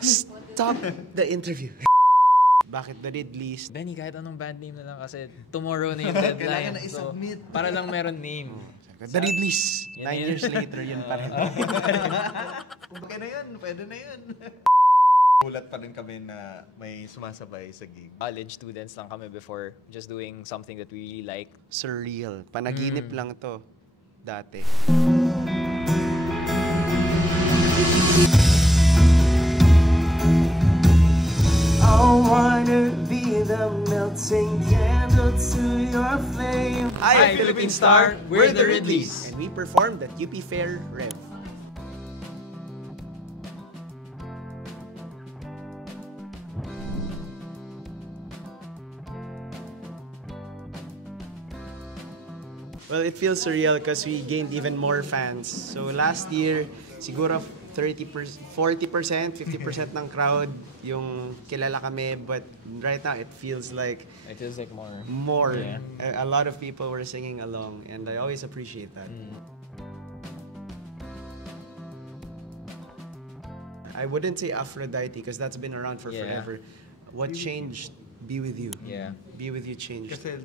Stop the interview. Bakit the Ridleys? Benny, kahit anong band name na lang kasi tomorrow na yung deadline. Kailangan na i-submit. So, para lang meron name. The Ridleys. 9 years later, yun pa rin. Okay na yun, pwede na yun. Ulat pa rin kami na may sumasabay sa gig. College students lang kami before, just doing something that we really like. Surreal. Panaginip lang to dati. I wanna be the melting candle to your flame. Hi, Philippine Star, we're the Ridleys. And we performed at UP Fair Rev. Well, it feels surreal because we gained even more fans. So last year, siguro 30%, 40%, 50% ng crowd yung kilala kami, but right now it feels like more. Yeah. A lot of people were singing along, and I always appreciate that. I wouldn't say Aphrodite because that's been around for forever. What changed? Be With You. Yeah. Be With You changed. Kasi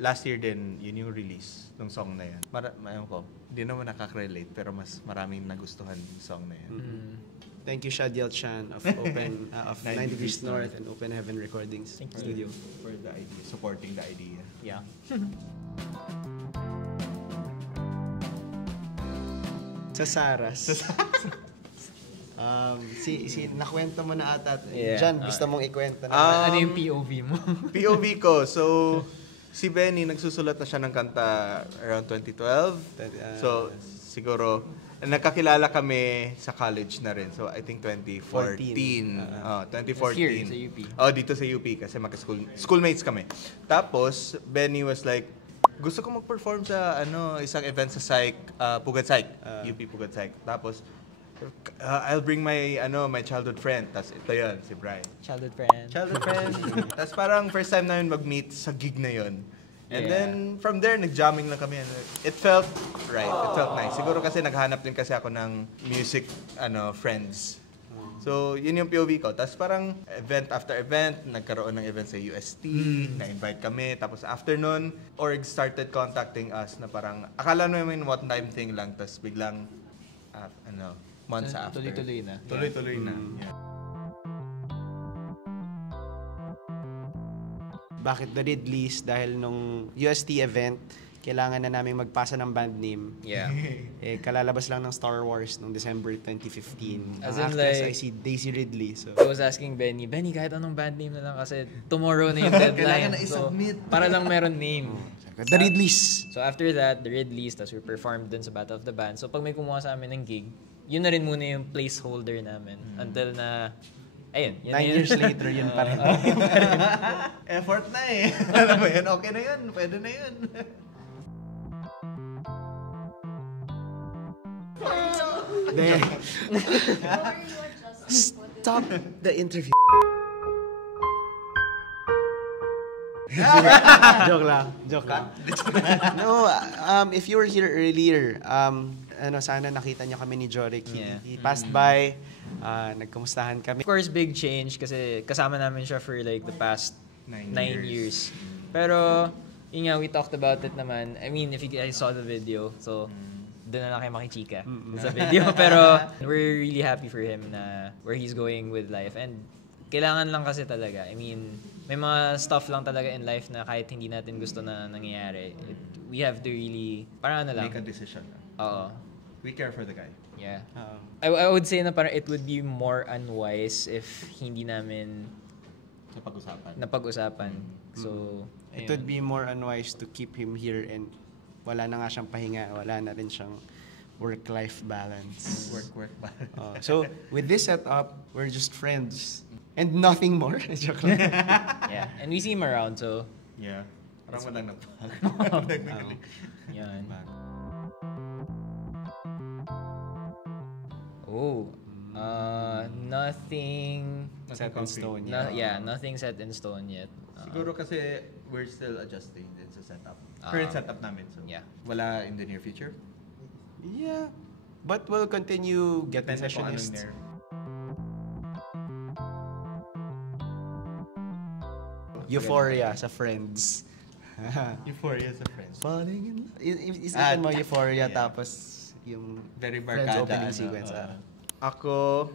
last year din, yun yung release ng song na yan. Ayun ko, hindi naman nakaka-relate, pero mas maraming nagustuhan yung song na yan. Thank you, Shadiel Chan of of 9 Degrees North and Open Heaven Recordings Studio. For the idea, supporting the idea. Yeah. Sa Saras. Nakwento mo na ata. Yeah. Jan, gusto mong ikwento na. Ano yung POV mo? POV ko, so si Benny nagsusulat na siya ng kanta around 2012. So siguro nagkakilala kami sa college na rin. So I think 2014. 2014. Here sa UP. Oh, dito sa UP kasi schoolmates kami. Tapos Benny was like, gusto ko mag-perform sa isang event sa Psych, Pugad Psych, UP Pugad Psych. Tapos I'll bring my childhood friend. Tas ito 'yon, si Brian. Childhood friend. Tas parang first time namin mag-meet sa gig na 'yon. And then from there nag-jamming lang kami. It felt right. It felt nice. Siguro kasi naghanap din kasi ako ng music friends. So, yun yung POV ko. Tapos parang event after event, nagkaroon ng event sa UST, na-invite kami. Tapos after nun, org started contacting us na parang, akala namin one time thing lang, tapos biglang, months after. Tuloy-tuloy na. Tuloy-tuloy na. Yeah. Bakit the Ridleys? Dahil nung UST event, kailangan na namin magpasa ng band name. Yeah. Kalalabas lang ng Star Wars noong December 2015. As Ang in actress like, ay si Daisy Ridley. So I was asking Benny, kahit anong band name na lang kasi tomorrow na yung deadline. Kailangan na i-submit. So, para lang meron name. the Ridleys. So after that, the Ridleys, tapos we performed dun sa Battle of the Band. So pag may kumuha sa amin ng gig, yun na rin muna yung placeholder namin. Until na, ayun. 9 years later, yun pa rin. Effort na eh. Alam mo yun, okay na yun. Pwede na yun. Stop the interview. Joke lang. No, if you were here earlier, sana nakita niyo kami ni Jorik. He passed by, nagkamustahan kami. Of course, big change kasi kasama namin siya for like the past 9 years. Pero, yun nga, we talked about it naman. I mean, if you guys saw the video, so doon na lang kayo makichika sa video. Pero, we're really happy for him na where he's going with life. And kailangan lang kasi talaga. I mean, may mga stuff lang talaga in life na kahit hindi natin gusto na nangyayari, we have to really, parang ano lang. Make a decision. Oo. We care for the guy. Yeah. I would say na parang it would be more unwise if hindi namin napag-usapan. So, it would be more unwise to keep him here and wala na nga siyang pahinga, wala na rin siyang work-life balance. Work balance. So, with this setup, we're just friends. And nothing more. Joke lang. Yeah. And we see him around, so... Yeah. Parang walang nagpahal. Yan. Oh. Nothing... Set in stone yet. Nothing set in stone yet. Siguro kasi we're still adjusting din sa setup. Current setup namin. So, yeah. Wala in the near future? Yeah. But we'll continue getting Depende kung anong sessionists. nerve. Euphoria sa Friends. Euphoria sa Friends. Falling in love. Isipin mo Euphoria tapos yung Very Friends barkada. opening sequence. Ako,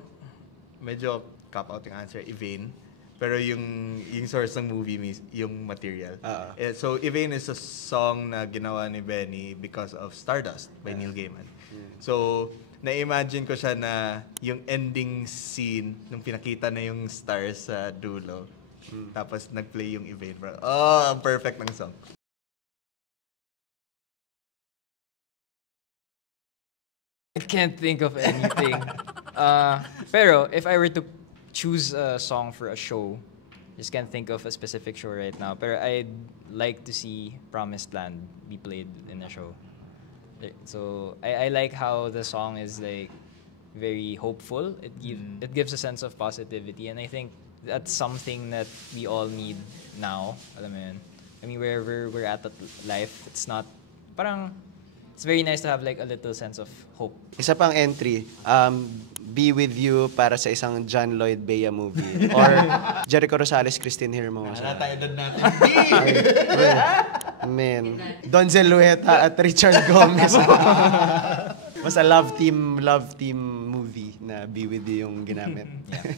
medyo cop-out yung answer, Evane. Pero yung source ng movie, yung material. So, Evane is a song na ginawa ni Benny because of Stardust by Neil Gaiman. So, na-imagine ko siya na yung ending scene, nung pinakita na yung stars sa dulo, tapos nag-play yung Evane. Bro. Oh, ang perfect ng song. I can't think of anything. Pero if I were to choose a song for a show, just can't think of a specific show right now. Pero I'd like to see Promised Land be played in a show. So I like how the song is like very hopeful. It gives a sense of positivity, and I think that's something that we all need now. Alam mo yun? I mean, wherever we're at life, it's not parang. It's very nice to have like a little sense of hope. Isa pang entry, Be With You para sa isang John Lloyd Bea movie. Or Jericho Rosales, Christine Hermosa. Tayo doon natin. Man. Don Zelueta at Richard Gomez. Mas a love team movie na Be With You yung ginamit. Yeah.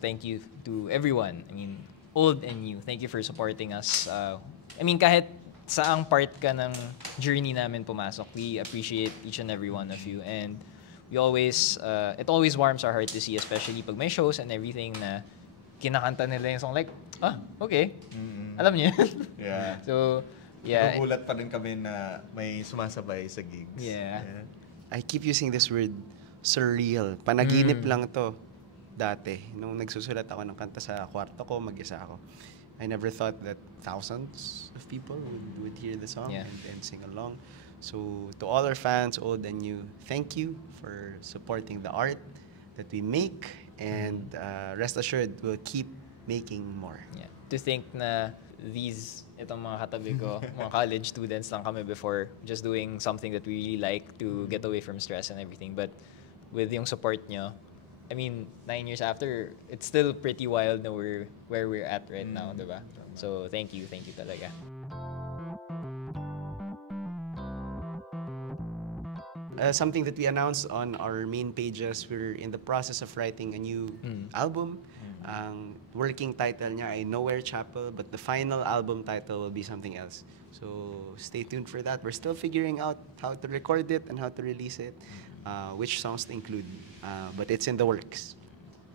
Thank you to everyone. I mean, old and new. Thank you for supporting us. I mean, kahit saang part ka ng journey namin pumasok, we appreciate each and every one of you. And we always, it always warms our heart to see, especially pag may shows and everything na kinakanta nila yung song like, okay. Alam niyo yun? Yeah. So, yeah. Nagugulat pa rin kami na may sumasabay sa gigs. Yeah. I keep using this word, surreal. Panaginip lang to dati. Nung nagsusulat ako ng kanta sa kwarto ko, mag-isa ako. I never thought that thousands of people would hear the song and sing along. So to all our fans, old and new, thank you for supporting the art that we make, and rest assured, we'll keep making more. Yeah. To think na itong mga katabi ko, mga college students lang kami before, just doing something that we really like to get away from stress and everything. But with yung support nyo, I mean, 9 years after, it's still pretty wild na where we're at right now, diba? So, thank you talaga. Something that we announced on our main pages, we're in the process of writing a new album. Ang working title niya ay Nowhere Chapel, but the final album title will be something else. So, stay tuned for that. We're still figuring out how to record it and how to release it. Which songs to include, but it's in the works.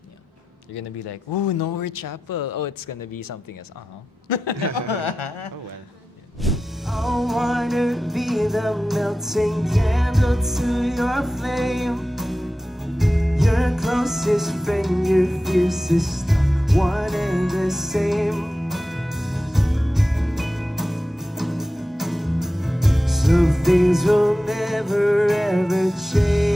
Yeah. You're gonna be like, ooh, Nowhere Chapel. Oh, it's gonna be something else. Oh well. I wanna be the melting candle to your flame, your closest friend, your fiercest, one and the same. Some things will never ever change.